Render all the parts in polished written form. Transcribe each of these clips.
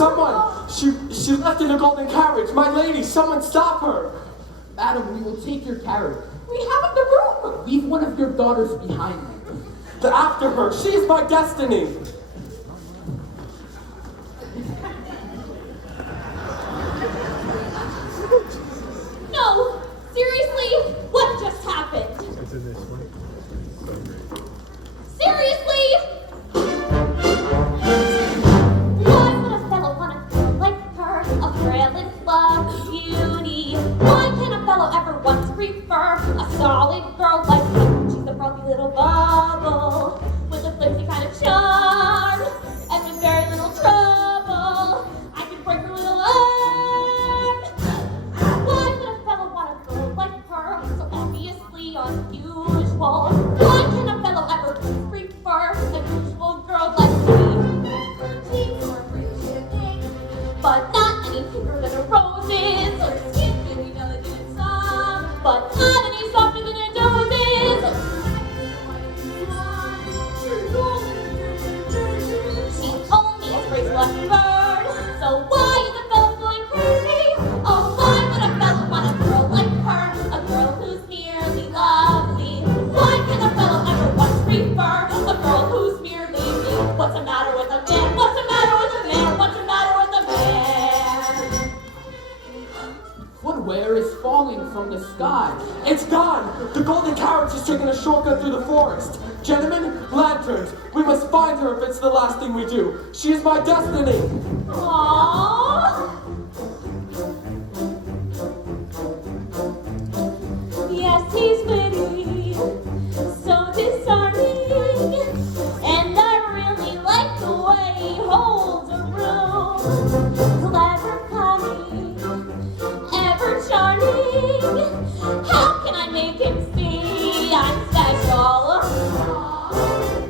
Someone! She left in a golden carriage! My lady, someone stop her! Madam, we will take your carriage. We haven't the room! Leave one of your daughters behind me. After her, she is my destiny! No! Seriously? What just happened? It's in this one. Seriously? Why would a fellow want a girl like her? A frail and flawed beauty. Why can a fellow ever want to prefer a solid girl like her? She's a frothy little bubble with a flimsy kind of charm, and with very little trouble, I can break her little arm. Why would a fellow want a girl like her? So obviously unusual. Why can a fellow ever prefer a usual girl like me? Her cheeks are really pink, but not any pinker than a rose's. Her skin really delicate and soft, but not any softer than a dose's. She's only as graceful as a bird, so why is a fellow going crazy? Oh, why would a fellow want a girl like her? A girl who's merely lovely. Why can a fellow ever want to prefer a girl who's merely me? What's the matter with a man? What's the matter with a man? What's the matter with a man? Footwear is falling from the sky. It's gone! The golden carriage is taking a shortcut through the forest. Gentlemen, lanterns! We must find her if it's the last thing we do. She is my destiny! Aww. Yes, he's witty, so disarming, and I really like the way he holds a room. Clever, cunning, ever charming. How can I make him see I'm special?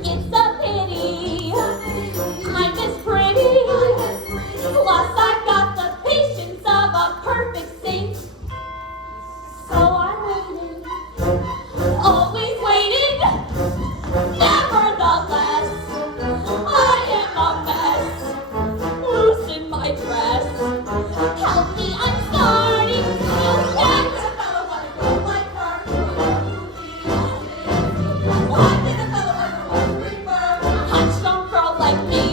It's a pity I'm as pretty. Plus I've got the patience of a perfect saint. So I'm waiting, always waiting. Nevertheless, I am a mess. Loosen my dress. Help me, I'm starting to get. Why did a fellow want to go like her? Why did a fellow ever want to prefer a hot-strong girl like me?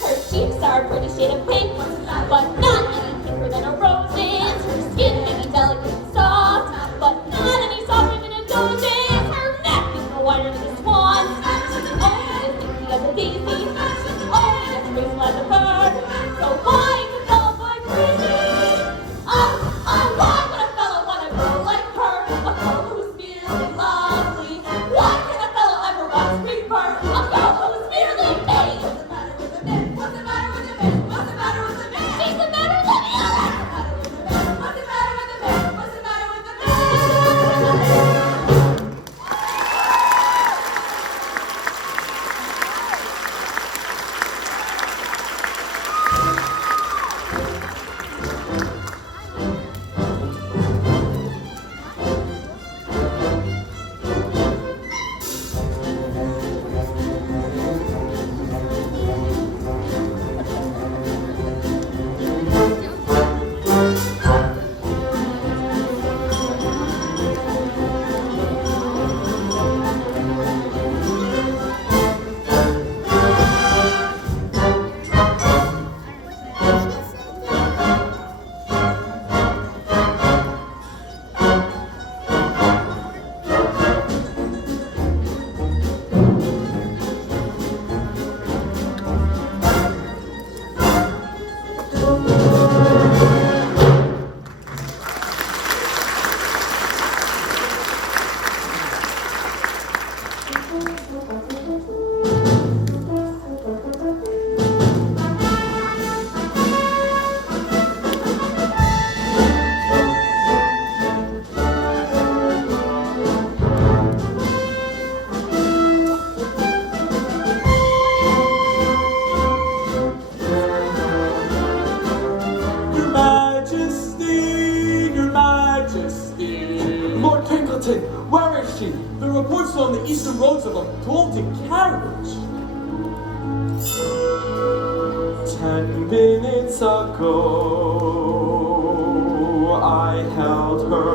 Her cheeks are a pretty shade of pink, but not any pinker than a rose's. Her skin may be delicate and soft, but not any softer than a dose's. Her neck is no wider than a swan's. She's only as dainty as a daisy. She's only as graceful as a bird. So why is a fellow going crazy? Why would a fellow want a girl like her? A girl who's merely lovely. Why can a fellow ever want to prefer a girl who's merely me? What's the matter with a man? What's the matter with a man? What's the matter with a man? She's the better than the other. What's the matter with a man? What's the matter with a man? reports on the eastern roads of a golden carriage. 10 minutes ago, I held her.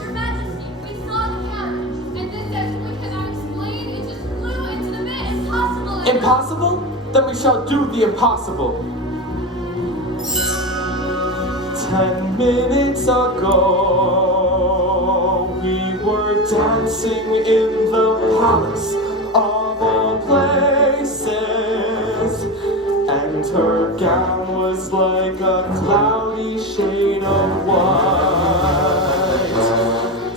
Your Majesty, we saw the carriage, and this, as we cannot explain, it just flew into the mist. Impossible. Impossible? Then we shall do the impossible. 10 minutes ago, we were dancing in the palace of all places, and her gown was like a cloudy shade of white,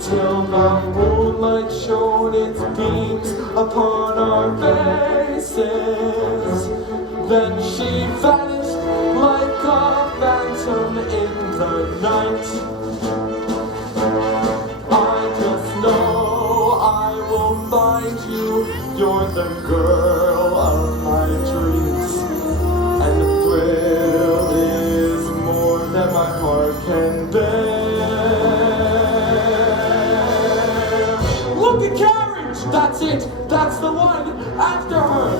till the moonlight shone its beams upon our faces. Then she vanished like a phantom in the night. I just know I will find you. You're the girl of my dreams, and the thrill is more than my heart can bear. Look, a carriage! That's it! That's the one! After her!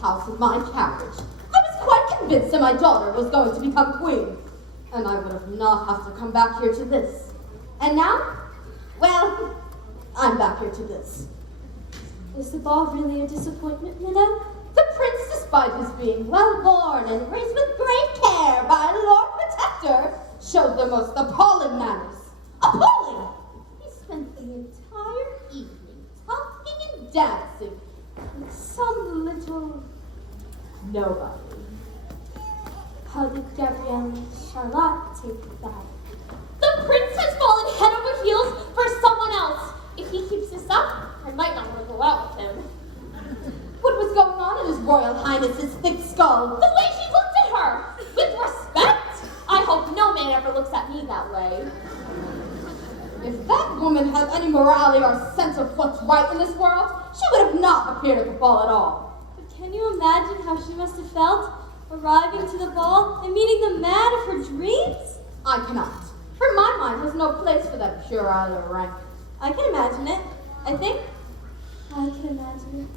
house with my carriage. I was quite convinced that my daughter was going to become queen, and I would have not have to come back here to this. And now, well, I'm back here to this. Is the ball really a disappointment, Minna? The prince, despite his being well-born and raised with great care by a Lord Protector, showed the most appalling manners. Appalling! He spent the entire evening talking and dancing with some little nobody. How did Gabrielle and Charlotte take that? The prince has fallen head over heels for someone else. If he keeps this up, I might not want to go out with him. What was going on in His Royal Highness's thick skull? The way she looked at her, with respect. I hope no man ever looks at me that way. If that woman had any morality or sense of what's right in this world, she would have not appeared at the ball at all. But can you imagine how she must have felt arriving to the ball and meeting the man of her dreams? I cannot. For my mind has no place for that puerile rank. I can imagine it. I think I can imagine it.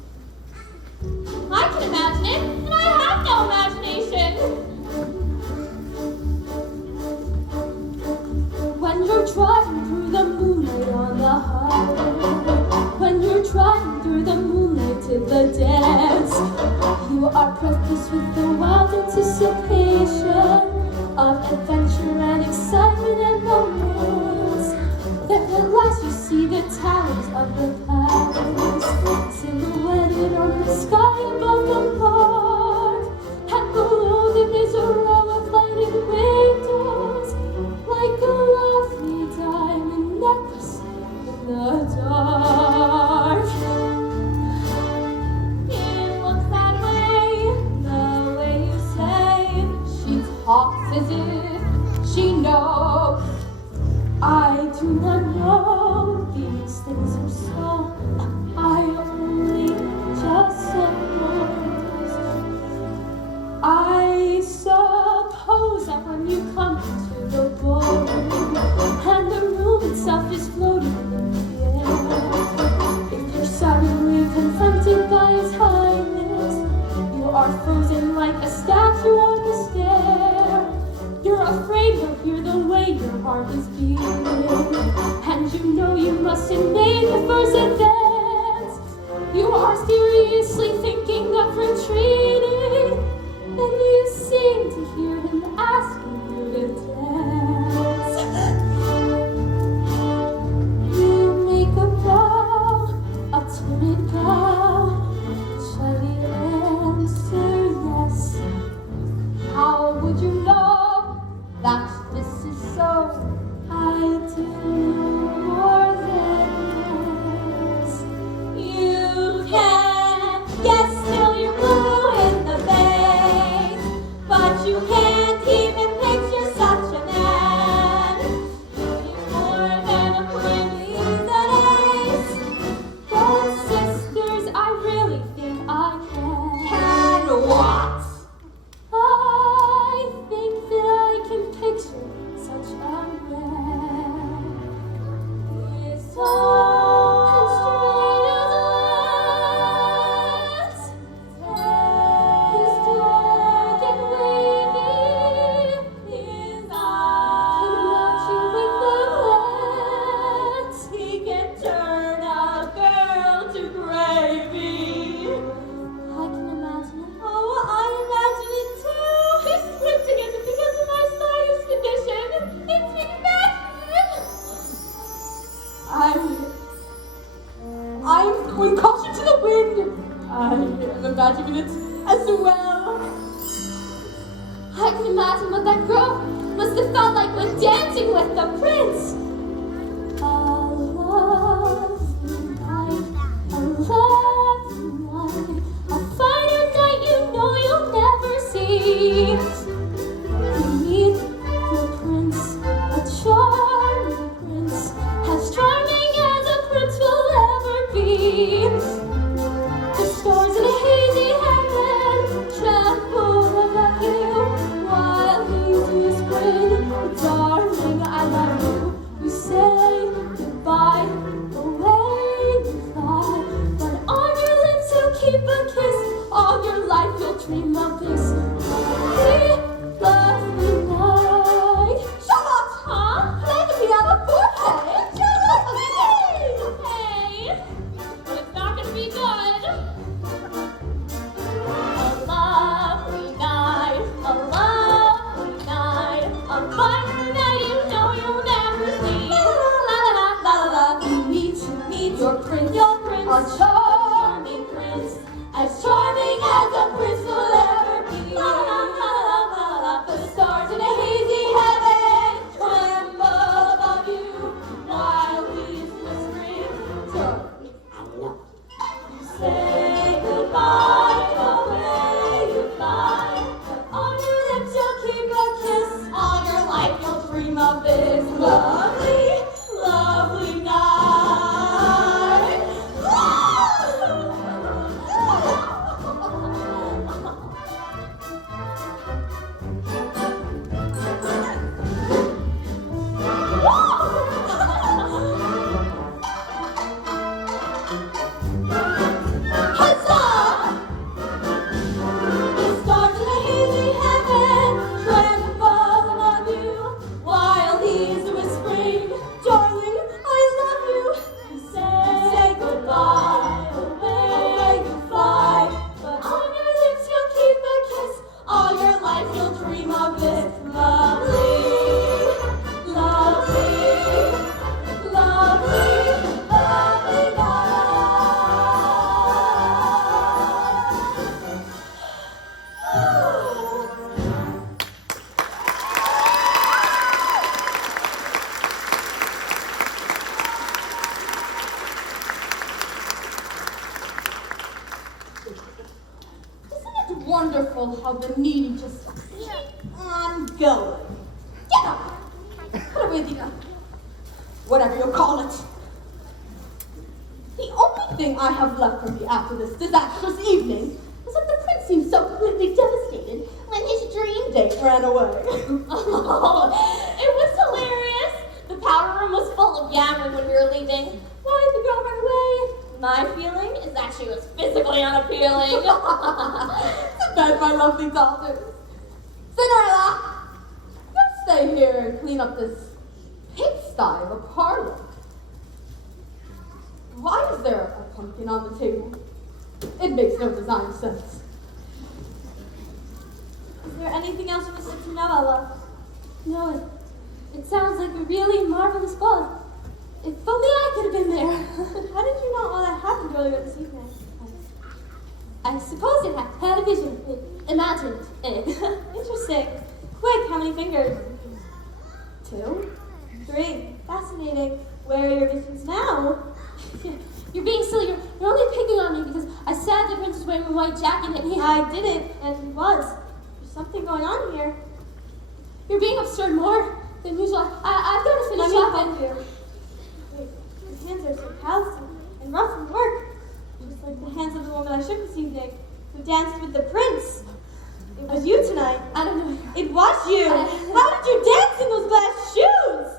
I can imagine it, and I have no imagination. When you're driving through the moonlight on the highway, when you're driving through the moonlight to the dance, you are breathless with the wild anticipation of adventure and excitement and romance. Then at last you see the towers of the palace, silhouetted on the sky above the park, and below them is a row of lighted windows, like a lovely diamond necklace in the dark. It looks that way, the way you say. She talks as if she knows. I do not know these things are so. I only just suppose. I suppose that when you come to the ballroom and the room itself is floating in the air, if you're suddenly confronted by His Highness, you are frozen like a statue on the stair. You're afraid you'll hear the way your heart is beating, and you know you mustn't make the first advance. You are seriously thinking of retreating, then you seem to hear him asking you to dance. You make a bow, a timid bow, shyly answer yes. How would you know that this is so? I do more than this. You can, yes, still you're blue in the face, but you can't even picture such a man. He's more than a prince and ace. But sisters, I really think I can. Can what? I think that I can picture such a man. He's tall and straight as a lance. His dark and wavy. His Can watch you with the glance. he can turn a girl to gravy. I can imagine it. Oh, I imagine it too. He's squinting at it because of my sinus condition. It's really bad. I'm throwing caution to the wind. I am imagining it as well. I can imagine what that girl must have felt like when dancing with the prince. A lovely night, a lovely night, a finer night you know you'll never see. You meet your prince, a charming prince, as charming as a prince will ever be. The stars in a hazy heaven tremble above you, while he's whispering, darling, I love you. dream of this lovely night. Charlotte! Huh? Play the piano forte! Charlotte! Okay, but it's not gonna be good. A lovely night, a fun night you know you'll never see. La la la la la. You meet your prince, a charming prince, as charming as a prince will ever be. La la la la la la. The stars in a hazy heaven tremble above you, while winds whispering, darling, I love you. Say goodbye the way you fly, but on your lips you'll keep a kiss. All your life you'll dream of this lovely, lovely night. Huzzah! The stars in a hazy heaven tremble above you, while he's whispering, darling, I love you. You say goodbye the way you fly, but on your lips you'll keep a kiss. All your life you'll dream of this lovely, lovely, lovely, lovely night. Isn't it wonderful how the needy just keep on going? Get up! Put away the, whatever you call it. The only thing I have left for me after this disastrous evening is that the prince seemed so completely devastated when his dream date ran away. Oh, it was hilarious. The powder room was full of yammering when we were leaving. Why did the girl run away? My feeling is that she was physically unappealing. Too bad, my lovely daughters. Cinderella, you stay here and clean up this pigsty of a parlor. Why is there a pumpkin on the table? It makes no design sense. Is there anything else you wish to know, Ella? No, it sounds like a really marvelous ball. If only I could have been there. How did you know all that happened earlier this evening? I suppose it had a vision. It imagined it. Interesting. Quick, how many fingers? 2? 3. Fascinating. Where are your visions now? You're being silly. You're only picking on me because I said the prince was wearing a white jacket and he... I didn't, and he was. There's something going on here. You're being absurd more than usual. I've got to finish up and... Here. Wait, his hands are so calloused and rough from work. Just like the hands of the woman I shook this evening, who danced with the prince. It was you tonight. I don't know. It was you. How did you dance in those glass shoes?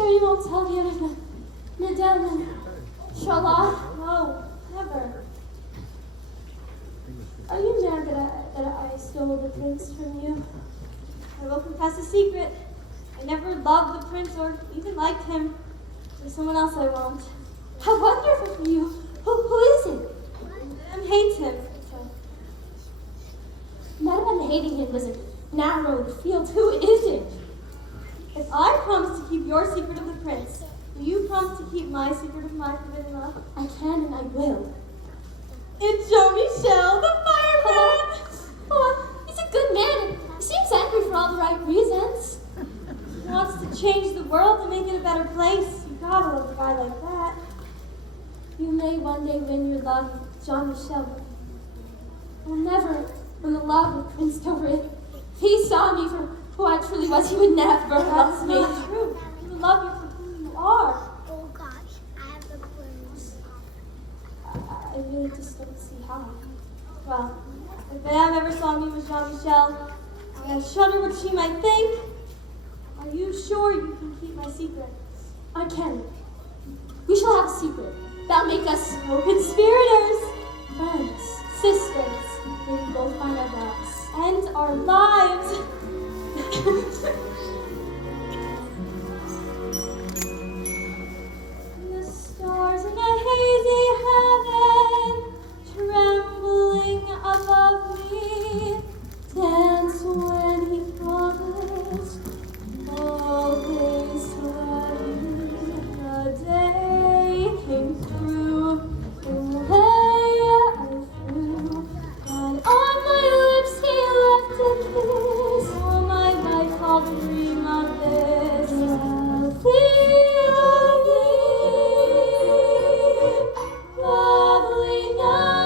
You won't tell the others, Madame and Charlotte? No, never. Are you mad that I stole the prince from you? I will confess a secret. I never loved the prince or even liked him. There's someone else I won't. How wonderful for you. Who is it? Madame hates him. Madame hating him was a narrow field. Who is it? If I promise to keep your secret of the prince, will you promise to keep my secret of my forbidden love? I can and I will. It's Jean-Michel, the fireman! Oh, he's a good man. He seems angry for all the right reasons. He wants to change the world to make it a better place. You gotta love a guy like that. You may one day win your love with Jean-Michel. Will never win the love of Prince Dorit. If he saw me for who I truly was, he would never That's love me. not true. He will love you for who you are. Oh gosh, I have the blues. I really just don't see how. Well, if Madame ever saw me with Jean-Michel, I shudder what she might think. Are you sure you can keep my secret? I can. We shall have a secret. That'll make us Co-conspirators friends, sisters. May we both find our loves. and our lives. The stars in a hazy heaven, trembling above me, dance when he promised always to love you. The day came through, the way I flew, and on my lips he left a kiss. All my life I'll dream of this lovely night.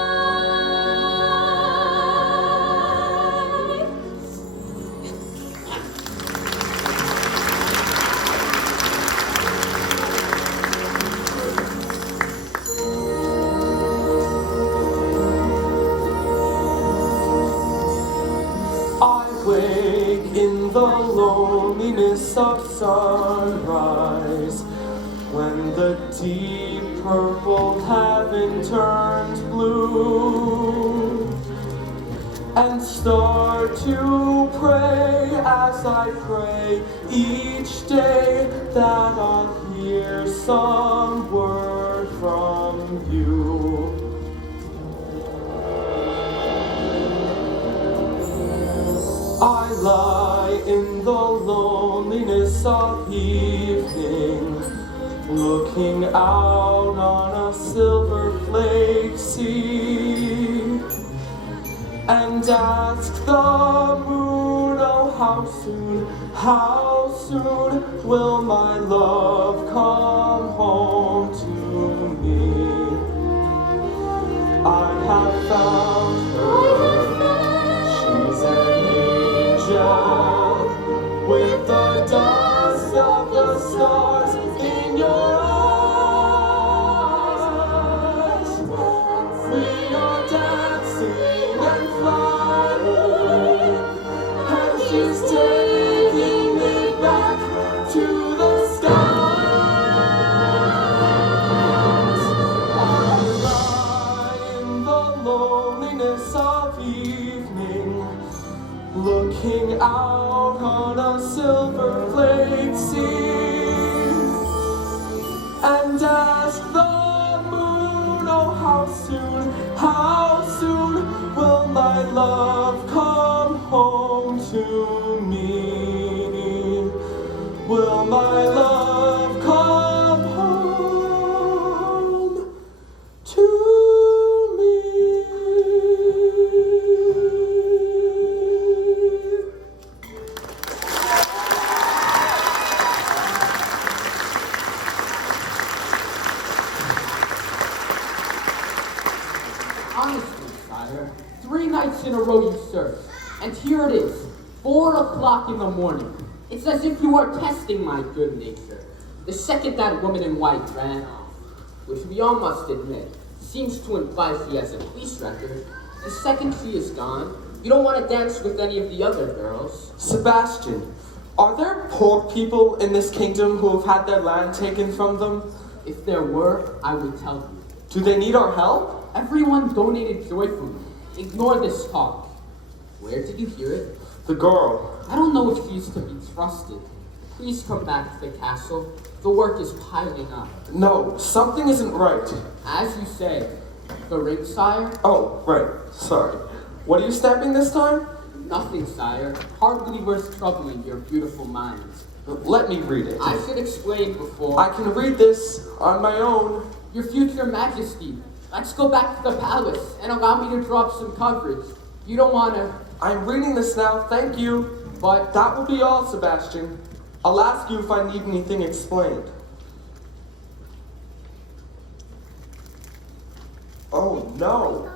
I wake in the loneliness of sunrise, when the deep purple heaven turns blue, and start to pray as I pray each day that I'll hear some word from you. I lie in the loneliness of evening, looking out on a silver flake sea, and ask the moon, oh how soon will my love come home to me? I have found her. She's an angel with the dust of the stars in your eyes. We are dancing and flying, and she's taking me back to the skies. I lie in the loneliness of evening, looking out on a silver flake sea, and ask the moon, oh how soon will my love come home to me? Will my love come home to me? Honestly, sire, 3 nights in a row you served, and here it is, 4 o'clock in the morning. It's as if you are testing my good nature. The second that woman in white ran off, which we all must admit, seems to imply she has a police record. The second she is gone, you don't want to dance with any of the other girls. Sebastian, are there poor people in this kingdom who have had their land taken from them? If there were, I would tell you. Do they need our help? Everyone donated joyfully. Ignore this talk. Where did you hear it? The girl. I don't know if she's to be trusted. Please come back to the castle. The work is piling up. No, something isn't right. As you say, the ring, sire? Oh, right. Sorry. What are you stamping this time? Nothing, sire. Hardly worth troubling your beautiful minds. Let me read it. I should explain before. I can read this on my own. Your future majesty, let's go back to the palace and allow me to drop some coverage. You don't want to... I'm reading this now, thank you. But that will be all, Sebastian. I'll ask you if I need anything explained. Oh no.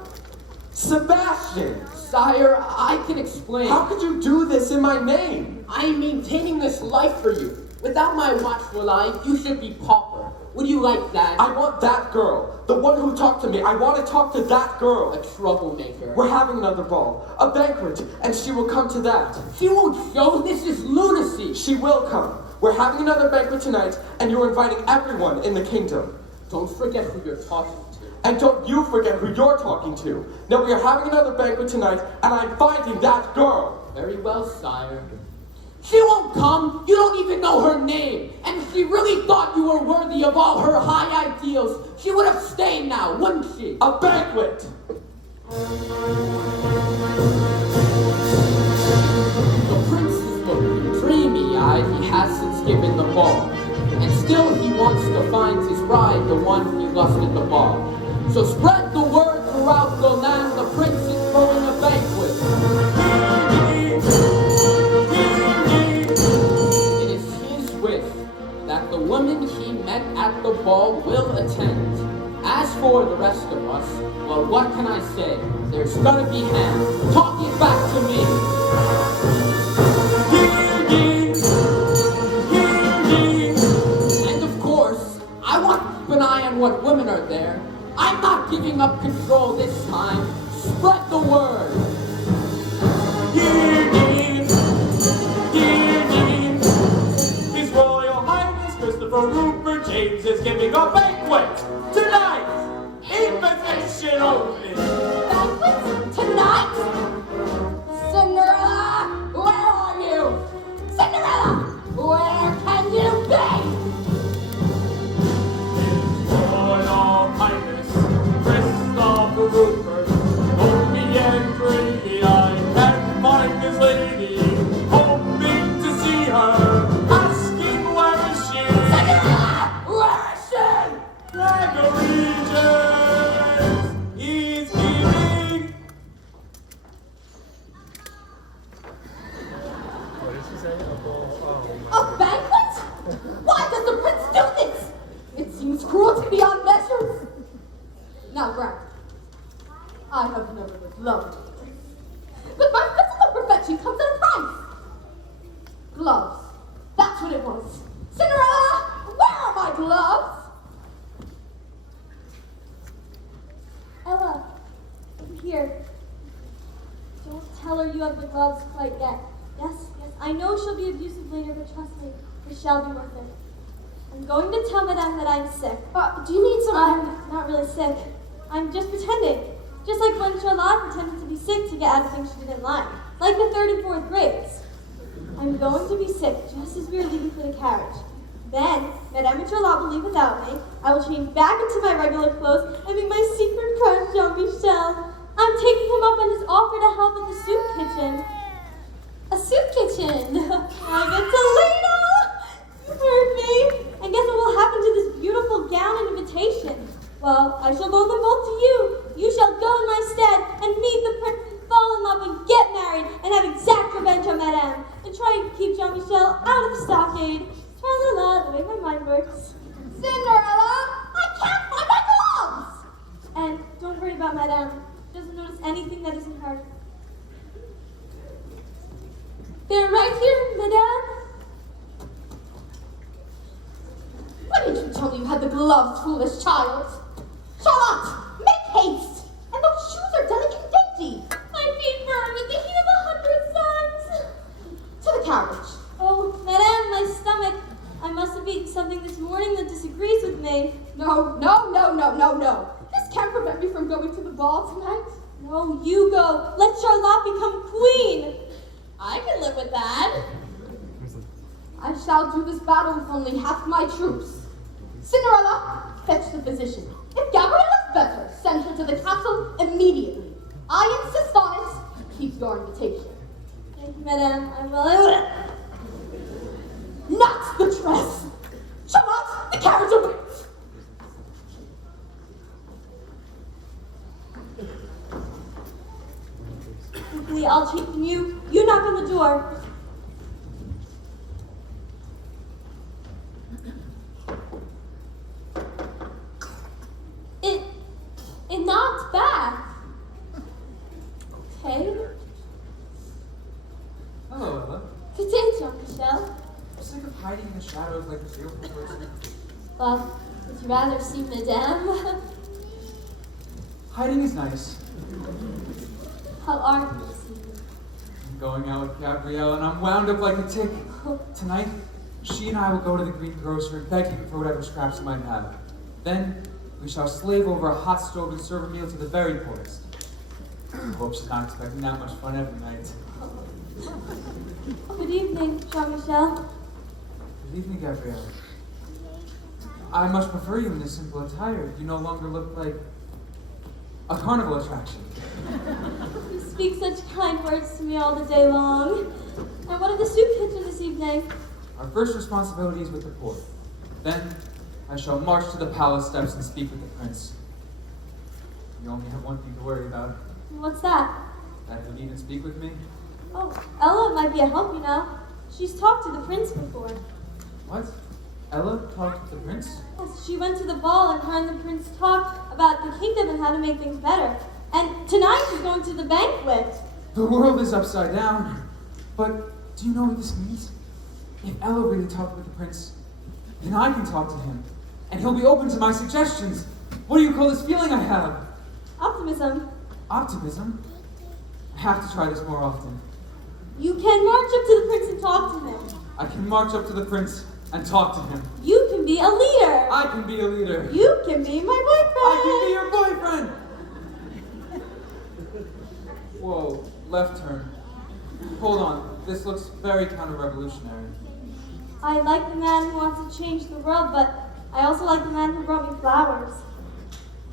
Sebastian! Sire, I can explain. How could you do this in my name? I am maintaining this life for you. Without my watchful eye, you should be pauper. Would you like that? I want that girl. The one who talked to me. I want to talk to that girl. A troublemaker. We're having another ball. A banquet. And she will come to that. She won't show. This is lunacy. She will come. We're having another banquet tonight, and you're inviting everyone in the kingdom. Don't forget who you're talking to. And don't you forget who you're talking to. Now we are having another banquet tonight, and I'm finding that girl. Very well, sire. She won't come. You don't even know her name. And if she really thought you were worthy of all her high ideals, she would have stayed now, wouldn't she? A banquet! The prince is looking dreamy-eyed. He has since given the ball. And still he wants to find his bride, the one he lost at the ball. So spread the word throughout the land, the prince is throwing a banquet. It is his wish that the woman he met at the ball will attend. As for the rest of us, well, what can I say? There's gonna be ham. Talk it back to me. And of course, I want to keep an eye on what women are there. I'm not giving up control this time. Spread the word. His Royal Highness Christopher Rupert James is giving a banquet tonight. Invitation only. Banquet tonight? Cinderella, where are you? Cinderella, where can you be? Royal Highness Christopher Rupert told me and dreamy I can't find his lady, hoping to see her, asking where is she? Cinderella, where is she? Gregory James, he's giving. What did she say? A ball? A banquet? Why does the prince do this? It seems cruelty beyond measure. Now, grant, I have never lived love, but my physical perfection comes at a price. Gloves, that's what it was. Cinderella, where are my gloves? Ella, over here. Don't tell her you have the gloves quite yet. Yes, I know she'll be abusive later, but trust me, it shall be worth it. I'm going to tell Madame that I'm sick. Do you need some? I'm not really sick. I'm just pretending. Just like when Charlotte pretended to be sick to get out of things she didn't like the 3rd and 4th grades. I'm going to be sick just as we are leaving for the carriage. Then, Madame and Charlotte will leave without me. I will change back into my regular clothes and meet my secret crush, Jean-Michel. I'm taking him up on his offer to help at the soup kitchen. A soup kitchen! I get to ladle! You heard me! And guess what will happen to this beautiful gown and invitation? Well, I shall loan them both to you. You shall go in my stead and meet the prince, fall in love and get married and have exact revenge on Madame. And try to keep Jean-Michel out of the stockade. Tra-la-la, the way my mind works. Cinderella, I can't find my gloves! And don't worry about Madame. She doesn't notice anything that isn't her. They're right here, Madame. Why didn't you tell me you had the gloves, foolish child? Charlotte, make haste! And those shoes are delicate and dainty. My feet burn with the heat of 100 suns. To the carriage. Oh, Madame, my stomach. I must have eaten something this morning that disagrees with me. No. This can't prevent me from going to the ball tonight. No, you go. Let Charlotte become queen. I can live with that. I shall do this battle with only half my troops. Cinderella, fetch the physician. If Gabrielle is better, send her to the castle immediately. I insist on it. Keep your invitation. Thank you, Madame. I will. not the dress. Charlotte, the carriage awaits. Quickly, I'll treat from you. You knock on the door. It knocked back. Okay. Hello, Ella. Good day, Jean-Michel. I'm sick of hiding in the shadows like a fearful person. Well, would you rather see Madame? Hiding is nice. How are you this evening? I'm going out with Gabrielle and I'm wound up like a tick. Tonight, she and I will go to the greengrocer and beg him for whatever scraps he might have. Then, we shall slave over a hot stove and serve a meal to the very poorest. I hope she's not expecting that much fun every night. Good evening, Jean-Michel. Good evening, Gabrielle. I much prefer you in this simple attire. You no longer look like a carnival attraction. You speak such kind words to me all the day long. And what of the soup kitchen this evening? Our first responsibility is with the poor. Then, I shall march to the palace steps and speak with the prince. You only have one thing to worry about. What's that? That he'll even speak with me. Oh, Ella might be a help, you know. She's talked to the prince before. What? Ella talked with the prince? Yes, she went to the ball and her and the prince talked about the kingdom and how to make things better. And tonight she's going to the banquet. The world is upside down. But do you know what this means? If Ella really talked with the prince, then I can talk to him. And he'll be open to my suggestions. What do you call this feeling I have? Optimism. Optimism? I have to try this more often. You can march up to the prince and talk to him. I can march up to the prince and talk to him. You can be a leader. I can be a leader. You can be my boyfriend. I can be your boyfriend. Whoa, left turn. Hold on, this looks very counter-revolutionary. I like the man who wants to change the world, but I also like the man who brought me flowers.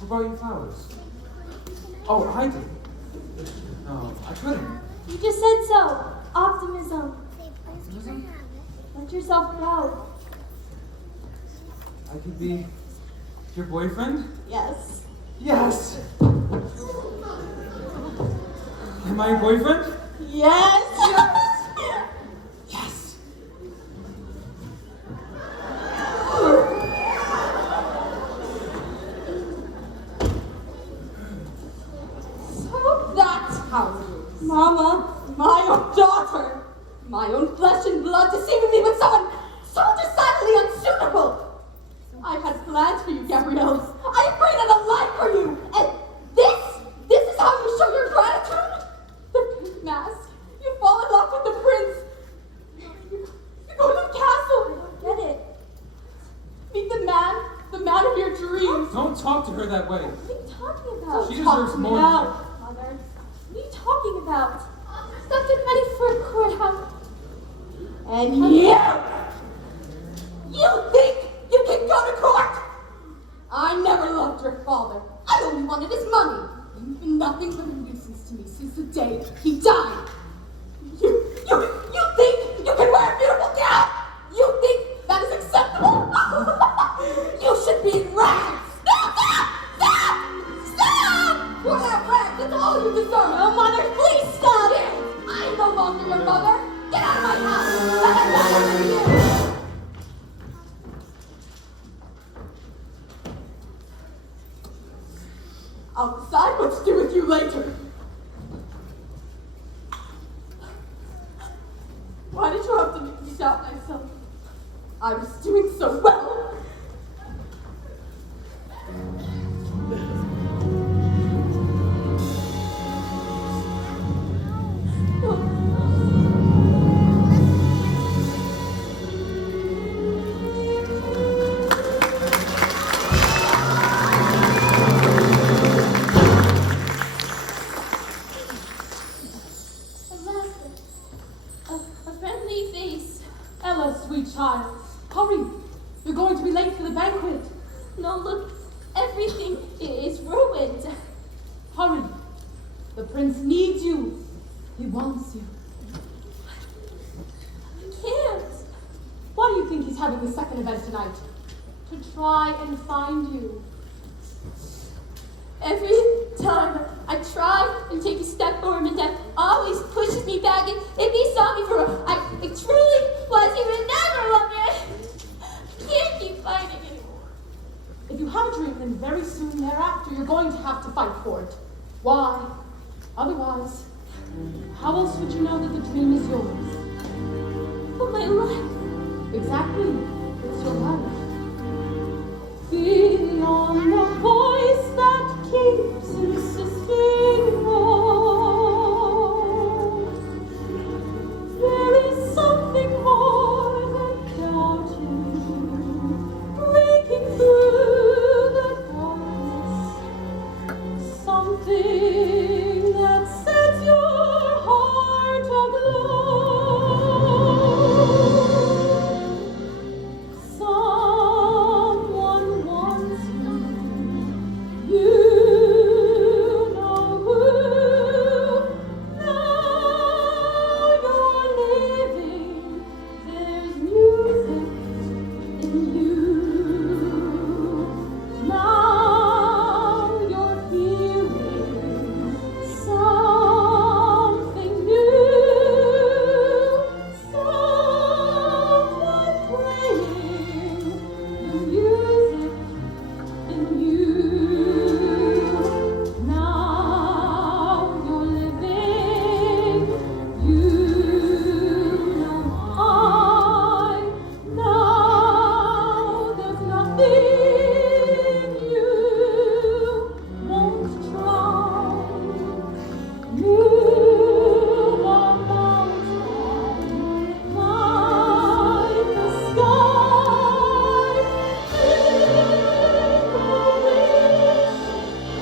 Who brought you flowers? Oh, I did. No, I couldn't. You just said so. Optimism. Optimism? Let yourself go. I could be your boyfriend? Yes. Yes! Am I your boyfriend? Yes. Yes! So that's how it is. Mama. My own daughter, my own flesh and blood, deceiving me with someone so decidedly unsuitable. I had plans for you, Gabrielle. I prayed on a life for you, and this is how you show your gratitude? The pink mask. You fall in love with the prince. You go to the castle. Get it. Meet the man of your dreams. Don't talk to her that way. What are you talking about? She deserves more than Now, Mother. What are you talking about? Stop getting ready for a courthouse. and you think you can go to court? I never loved your father. I only wanted his money. You've been nothing but a nuisance to me since the day he died. You think you can wear a beautiful gown? You think that is acceptable? You should be in rags. Stop! Wear rags, that's all you deserve. No, Mother, please stop. I'm no longer your mother. Get out of my house. Let us not live with you. I'll decide what to do with you later. Why did you have to make me shout myself? I was doing so well. A friendly face. Ella, sweet child, hurry. You're going to be late for the banquet. No, look, everything is ruined. Hurry. The prince needs you. He wants you. I can't. Why you think he's having the second event tonight? To try and find you. Every time I try and take a step forward, my dad always pushes me back, and if he saw me for I truly was, he would never love me. I can't keep fighting anymore. If you have a dream, then very soon thereafter you're going to have to fight for it. Why? Otherwise, how else would you know that the dream is yours? For my life. Exactly. It's your life. Beyond the voice that keeps insisting more, there is something more than doubting, breaking through the darkness, something that sets your heart aglow. Someone wants you. You know who. Now you're living. There's music in you. Now you're feeling something new. Someone playing the music in you. Now you're living. You know why. Now there's nothing you won't try. Move a mountain, climb the sky, make a wish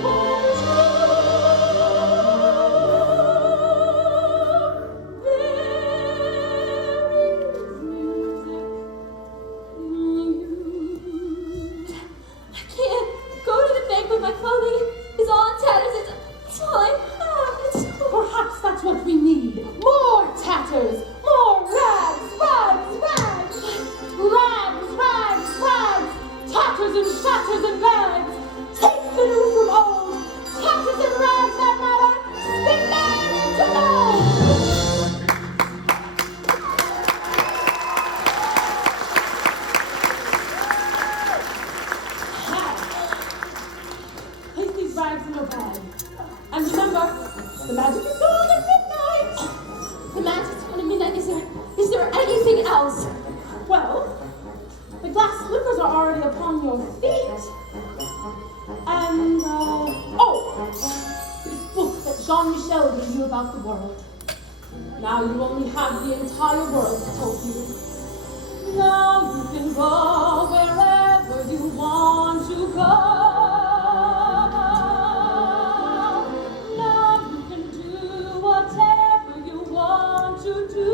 come true. There is music in you. I can't go to the banquet. My clothing is all in tatters. It's all I have. It's all. Perhaps that's what we need. More tatters, more rags, rags, rags, rags, rags, rags, tatters and shatters and bags. Take the new from old, tatters and rags that matter, spin them into gold. Place these rags in your bag. And remember, the magic is gone at midnight. The magic's going to midnight. Is there anything else? Well, the glass slippers are already upon your feet. And, this book that Jean-Michel gave you about the world. Now you only have the entire world to tell you. Now you can go wherever you want to go. Now you can do whatever you want to do.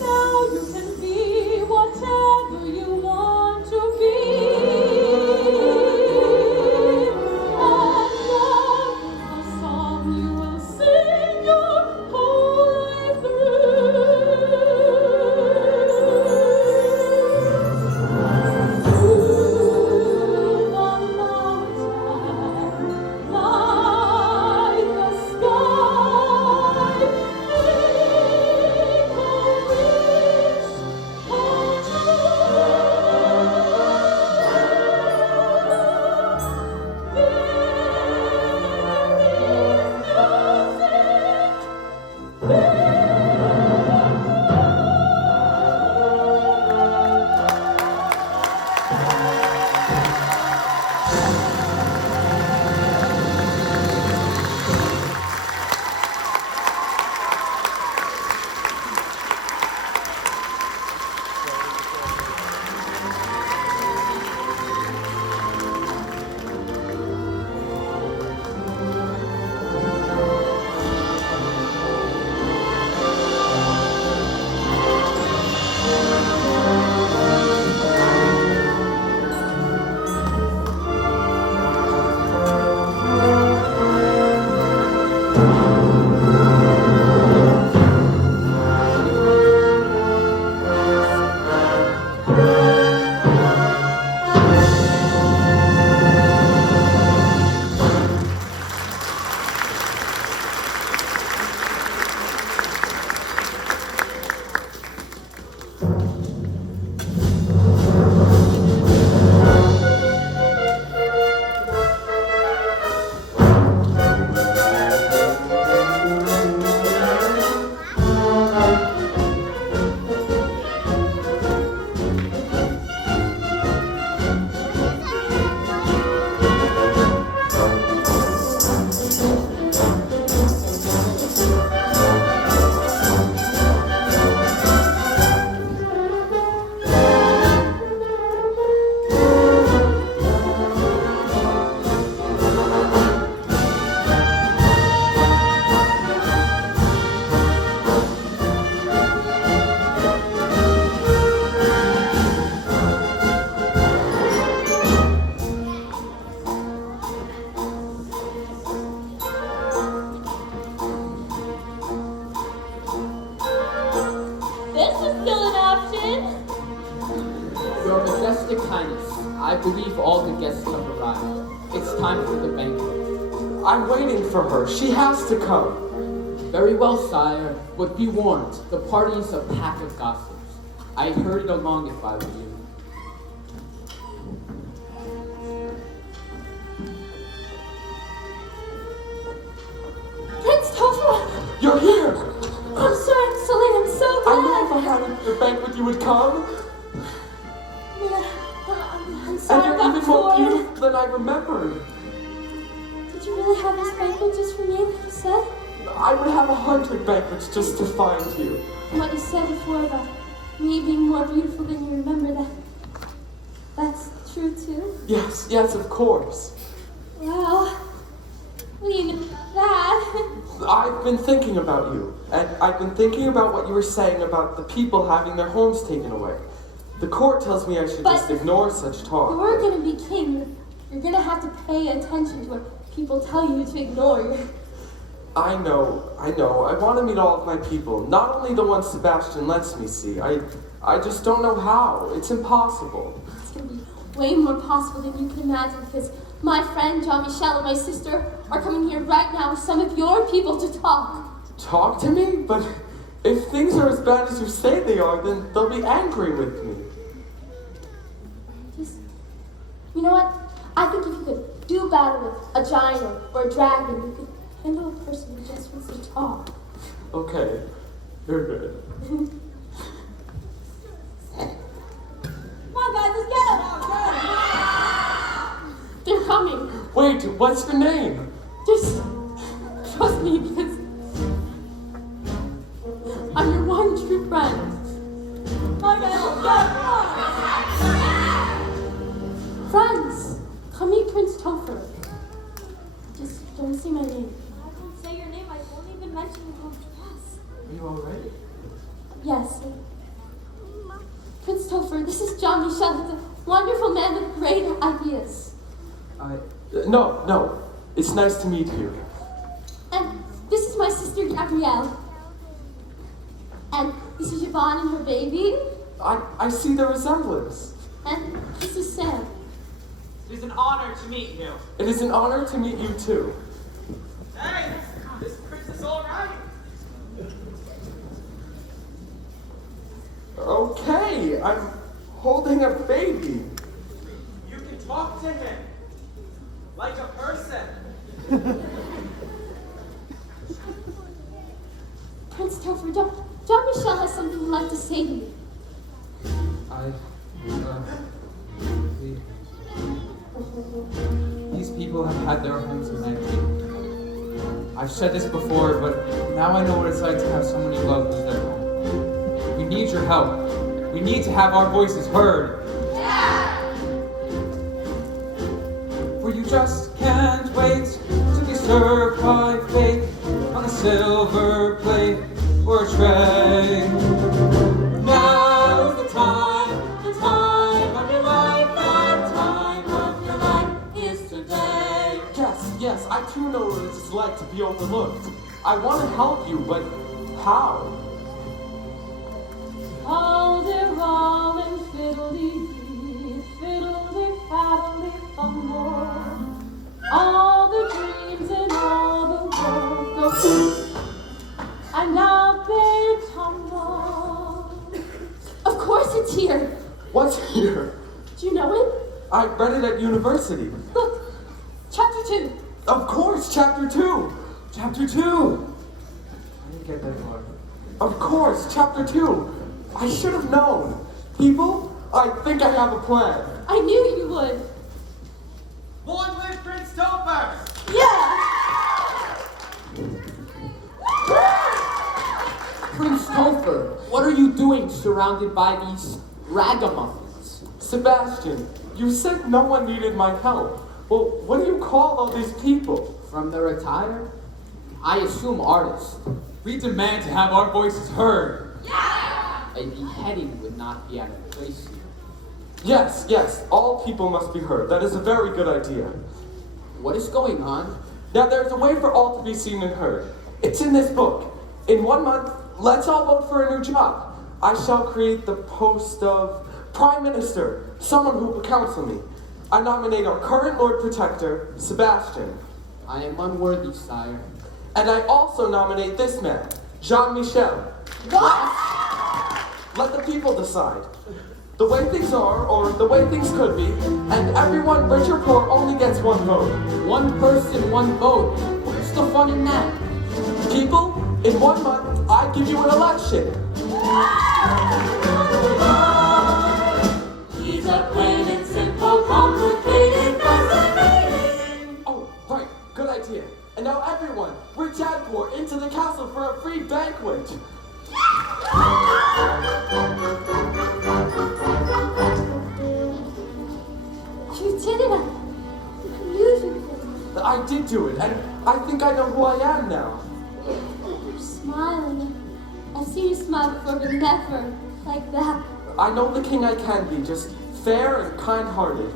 Now you can be whatever you want to be. And love is the song you will sing your whole life through. This is still an option. Your Majestic Highness, I believe all the guests have arrived. It's time for the banquet. I'm waiting for her. She has to come. Very well, sire, but be warned, the party is a pack of gossips. I heard it along if I were you. Prince Topher! You're here! I'm sorry I'm so late. I'm so I glad. knew if I had the banquet you would come. Yeah, I'm And sorry you're about even more before. beautiful than I remembered. Did you really have this banquet just for me, like you said? I would have 100 banquets just to find you. And what you said before about me being more beautiful than you remember, that's true too? Yes, yes, of course. Well, what do you know about that? I've been thinking about you, and I've been thinking about what you were saying about the people having their homes taken away. The court tells me I should But just ignore such talk. You're gonna be king. You're gonna have to pay attention to what people tell you to ignore. I know. I want to meet all of my people, not only the ones Sebastian lets me see. I just don't know how. It's impossible. It's gonna be way more possible than you can imagine because my friend Jean-Michel and my sister are coming here right now with some of your people to talk. Talk to me? But if things are as bad as you say they are, then they'll be angry with me. Just, you know what? I think if you could do battle with a giant or a dragon, you could handle a person who just wants to talk. Okay, you're good. Come on, guys, let's get them! They're coming. Wait, what's your name? Just trust me because I'm your one true friend. Come on, guys, let's get them! Friends, call me Prince Topher. Just don't say my name. I won't say your name. I won't even mention your home. Yes. Are you alright? Yes. Prince Topher, this is Jean-Michel. He's a wonderful man with great ideas. No. It's nice to meet you. And this is my sister Gabrielle. And this is Yvonne and her baby. I see the resemblance. And this is Sam. It is an honor to meet you. It is an honor to meet you too. Hey, this prince is all right. Okay, I'm holding a baby. You can talk to him like a person. Prince Topher, Jean-Michel has something he'd like to say to you. These people have had their homes empty. I've said this before, but now I know what it's like to have someone you love lose their home. We need your help. We need to have our voices heard. For you just can't wait to be served by fate on a silver plate or a tray. Now's the time of your life, the time of your life is today. Yes, I too know what it's like to be overlooked. I want to help you, but how? Calderall and fiddle here. What's here? Do you know it? I read it at university. Look, chapter 2. Of course, chapter 2. Chapter 2! I didn't get that far. Of course, chapter 2. I should have known. People, I think I have a plan. I knew you would. Long live Prince Topher! Yeah. Prince Topher, what are you doing surrounded by these ragamuffins? Sebastian, you said no one needed my help. Well, what do you call all these people? From the retired? I assume artists. We demand to have our voices heard. A beheading would not be out of place here. Yes, all people must be heard. That is a very good idea. What is going on? Now, there's a way for all to be seen and heard. It's in this book. In 1 month, let's all vote for a new job. I shall create the post of Prime Minister, someone who will counsel me. I nominate our current Lord Protector, Sebastian. I am unworthy, sire. And I also nominate this man, Jean-Michel. What? Let the people decide. The way things are, or the way things could be, and everyone, rich or poor, only gets one vote. One person, one vote. What's the fun in that? People, in 1 month, I give you an election. He's a plain and simple, complicated, fascinating. Oh, right, good idea. And now everyone, rich and poor, into the castle for a free banquet. You did it. I knew you did. I did do it, and I think I know who I am now. You're smiling. I've seen you smile before, but never like that. I know the king I can be, just fair and kind-hearted.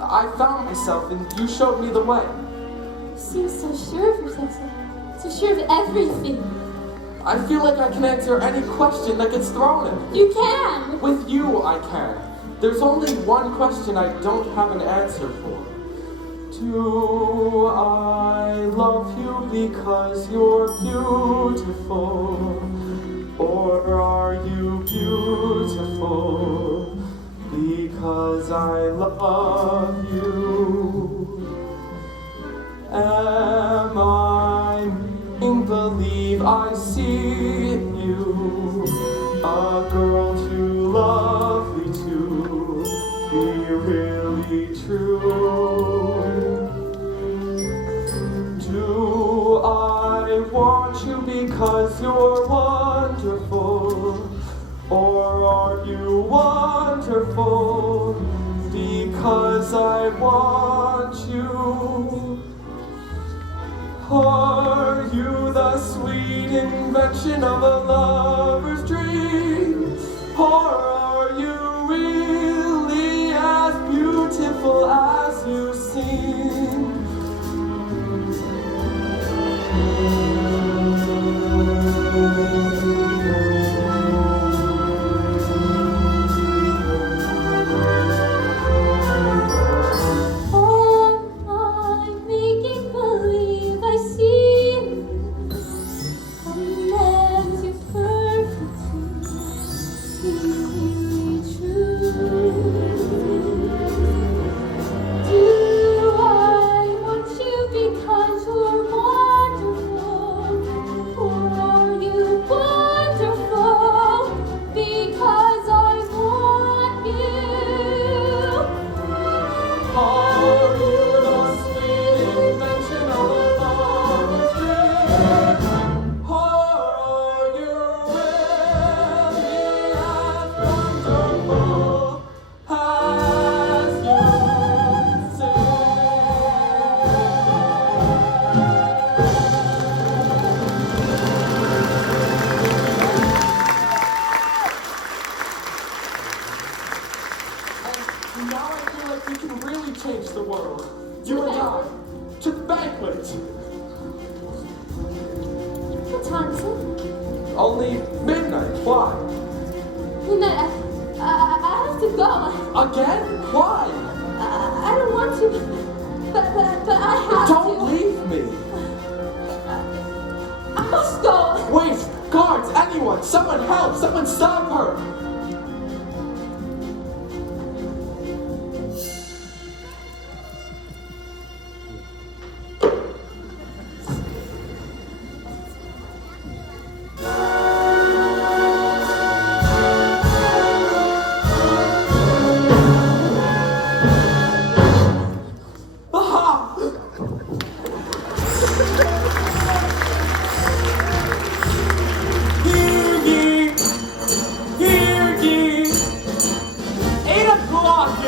I found myself, and you showed me the way. You seem so sure of yourself, so sure of everything. I feel like I can answer any question that gets thrown at me. You can. With you, I can. There's only one question I don't have an answer for. Do I love you because you're beautiful? Or are you beautiful because I love you? Am I making believe I see in you a girl too lovely to be really true? Do I want you because you're wonderful? Or are you wonderful because I want you? Are you the sweet invention of a lover's dream? Or are you really as beautiful as you seem? Only midnight. Why? Midnight. I have to go. Again? Why? I don't want to, but I have to. Don't leave me. I must go. Wait, guards, anyone, someone help, someone stop her.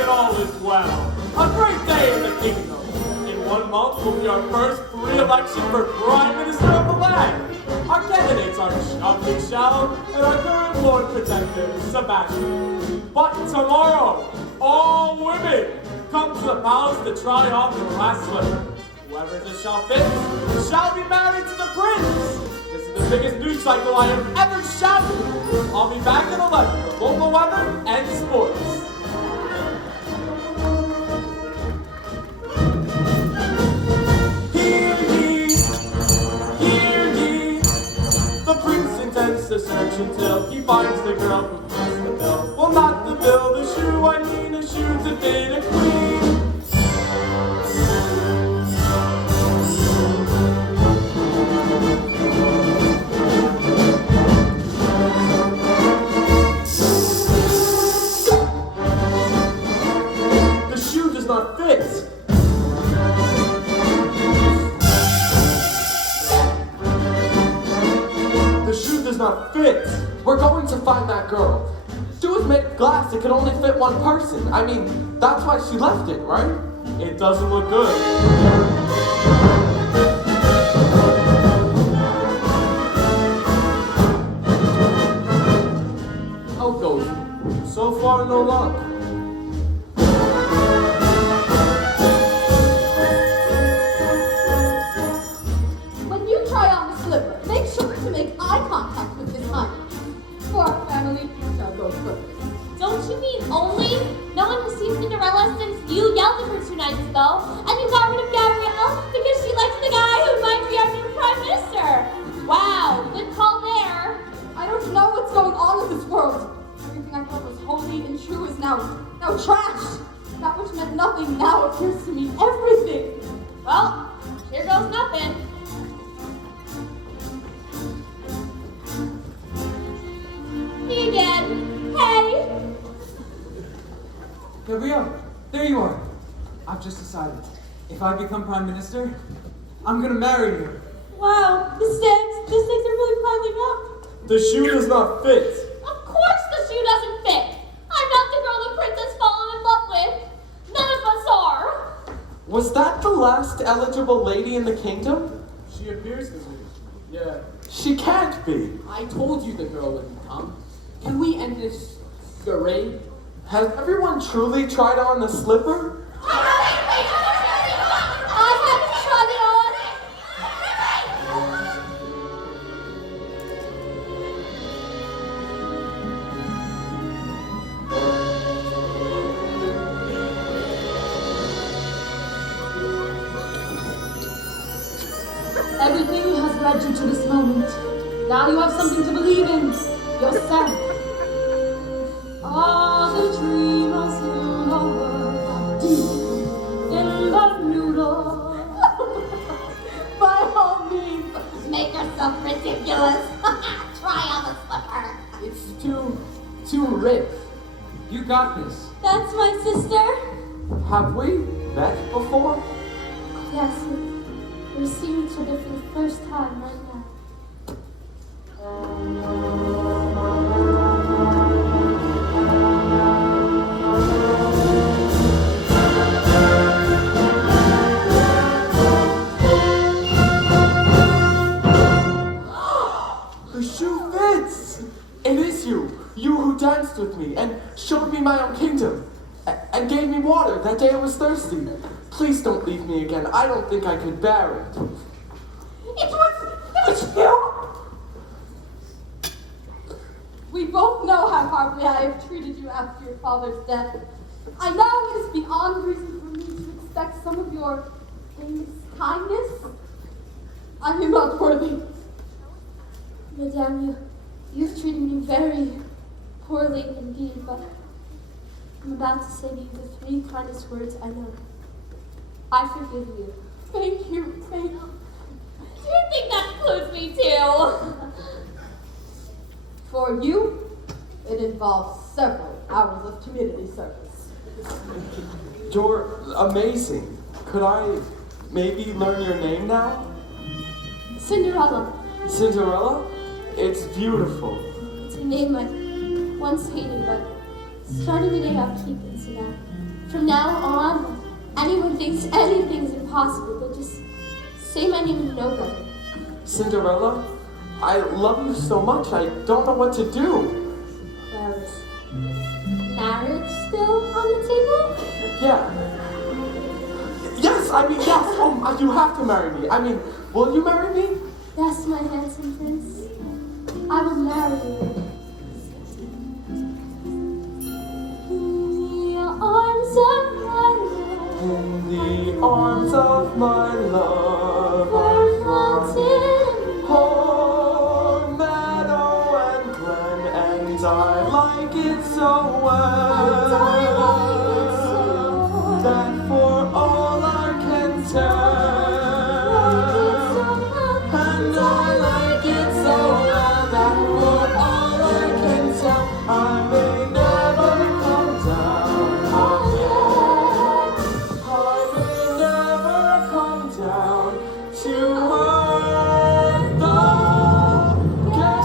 and all is well. A great day in the kingdom. In 1 month will be our first free election for Prime Minister of the land. Our candidates are Jean-Michel and our current Lord Protector, Sebastian. But tomorrow, all women come to the palace to try on the last slipper. Whoever this shall fit shall be married to the prince. This is the biggest news cycle I have ever shouted. I'll be back at 11 with local weather and sports. Hear ye, the prince intends to search until he finds the girl who fits the bill. Well, not the bill, the shoe, I mean a shoe to fit a queen. The shoe does not fit. The shoe does not fit. We're going to find that girl. Shoe is made of glass. It can only fit one person. I mean, that's why she left it, right? It doesn't look good. How goes it? So far, no luck. When you try on the slipper, make sure to make eye contact with his honey. For our family, shall go first. Don't you mean only? No one has seen Cinderella since you yelled at her 2 nights ago, and you got rid of Gabrielle because she likes the guy who might be our new prime minister. Wow, good call there. I don't know what's going on in this world. Everything I thought was holy and true is now trash. That which meant nothing now appears to mean everything. Well, here goes nothing. Me again. Hey. Gabrielle, there you are. I've just decided. If I become prime minister, I'm gonna marry you. Wow, the stakes are really piling up. The shoe does not fit. Of course the shoe doesn't fit. I'm not the girl the prince has fallen in love with. None of us are. Was that the last eligible lady in the kingdom? She appears to be. Yeah. She can't be. I told you the girl wouldn't come. Can we end this charade? Has everyone truly tried on the slipper? I haven't tried it on. Everything has led you to this moment. Now you have something to believe in. Yourself. All the dreamers in the world are deep in the noodle. By all means. Make yourself ridiculous. Try on the slipper. It's too rich. You got this. That's my sister. Have we met before? Yes, we're seeing each other for the first time right now. The shoe fits! It is you! You who danced with me and showed me my own kingdom and gave me water that day I was thirsty. Please don't leave me again. I don't think I could bear it. It was you! We both know how hardly I have treated you after your father's death. I know it is beyond reason for me to expect some of your famous kindness. I am not worthy. Madame, you've treated me very poorly indeed, but I'm about to say to you the 3 kindest words I know. I forgive you. Thank you, thank you. Do you think that includes me too? For you, it involves several hours of community service. You're amazing. Could I maybe learn your name now? Cinderella. Cinderella? It's beautiful. It's a name I once hated, but starting today I'll keep it so that From now on, anyone thinks anything's impossible, they'll just say my name and know better. Cinderella, I love you so much, I don't know what to do. Well, is marriage still on the table? Yeah. Yes, yes. Oh, you have to marry me. Will you marry me? Yes, my handsome prince. I will marry you. In the arms of my love. Oh, meadow and glen, and I like it so well. That for all I can tell. And I like it so well. That for all I can tell, I may never come down. Not yet. I may never come down to earth again.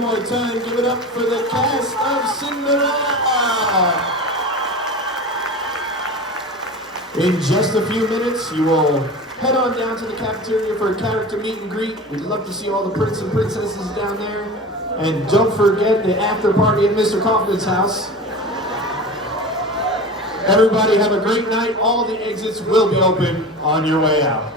one more time, give it up for the cast of Cinderella. In just a few minutes, you will head on down to the cafeteria for a character meet and greet. We'd love to see all the prince and princesses down there. And don't forget the after party at Mr. Kaufman's house. Everybody have a great night. All the exits will be open on your way out.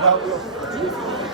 Well,